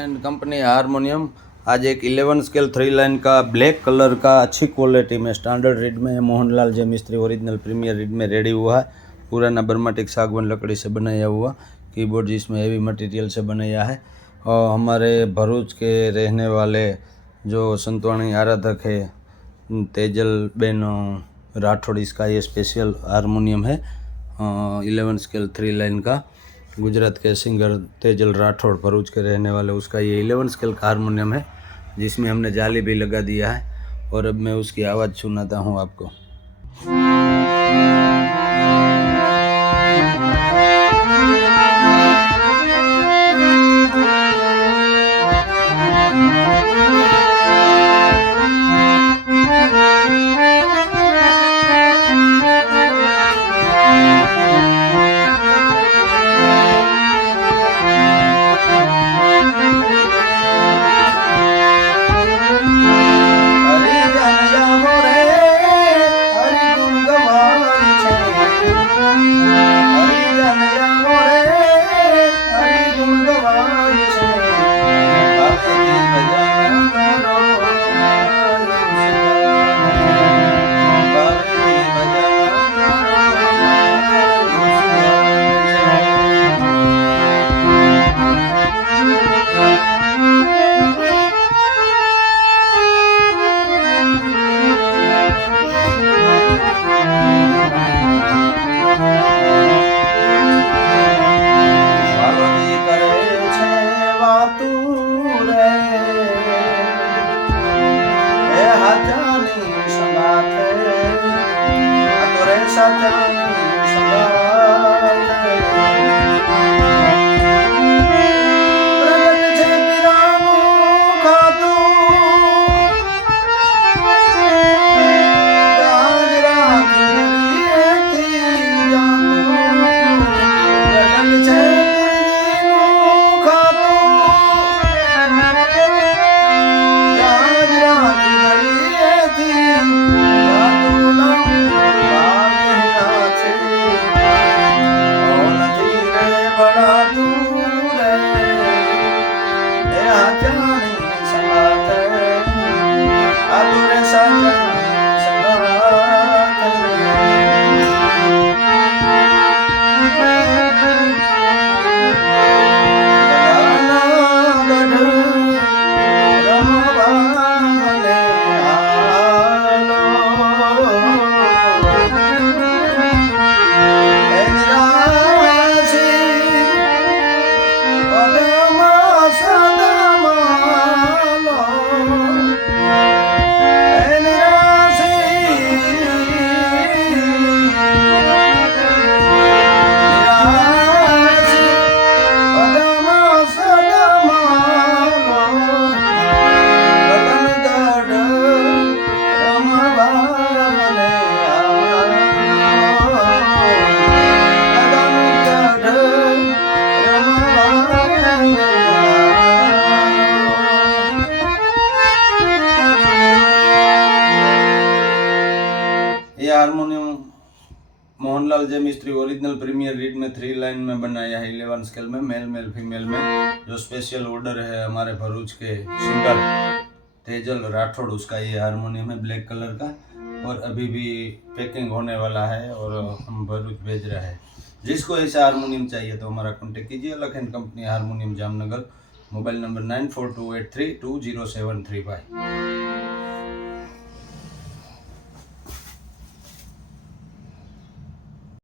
And company harmonium. आज एक 11 स्केल 3 लाइन का ब्लैक कलर का अच्छी क्वालिटी में स्टैंडर्ड रेट में मोहनलाल जे मिस्त्री ओरिजिनल प्रीमियर रेट में रेडी हुआ है। पुराना बर्माटिक सागवान लकड़ी से बनाया हुआ कीबोर्ड जिसमें हेवी मटेरियल से बनाया है। और हमारे भरूच के रहने वाले जो संतवाणी आराधक है तेजल बेन राठौड़, इसका ये स्पेशल हारमोनियम है 11 स्केल 3 लाइन का। गुजरात के सिंगर तेजल राठौड़ भरूच के रहने वाले, उसका ये 11 स्केल का हारमोनियम है जिसमें हमने जाली भी लगा दिया है। और अब मैं उसकी आवाज़ सुनाता हूँ आपको। ये हारमोनियम मोहनलाल जे मिस्त्री ओरिजिनल प्रीमियर रीड में 3 लाइन में बनाया है 11 स्केल में, मेल फीमेल में। जो स्पेशल ऑर्डर है हमारे भरूच के सिंगर तेजल राठौड़, उसका ये हारमोनियम है ब्लैक कलर का। और अभी भी पैकिंग होने वाला है और हम भरूच भेज रहे हैं। जिसको ऐसा हारमोनियम चाहिए तो हमारा कॉन्टेक्ट कीजिए। Lakhan company harmonium Jamnagar. Mobile number 9428320735।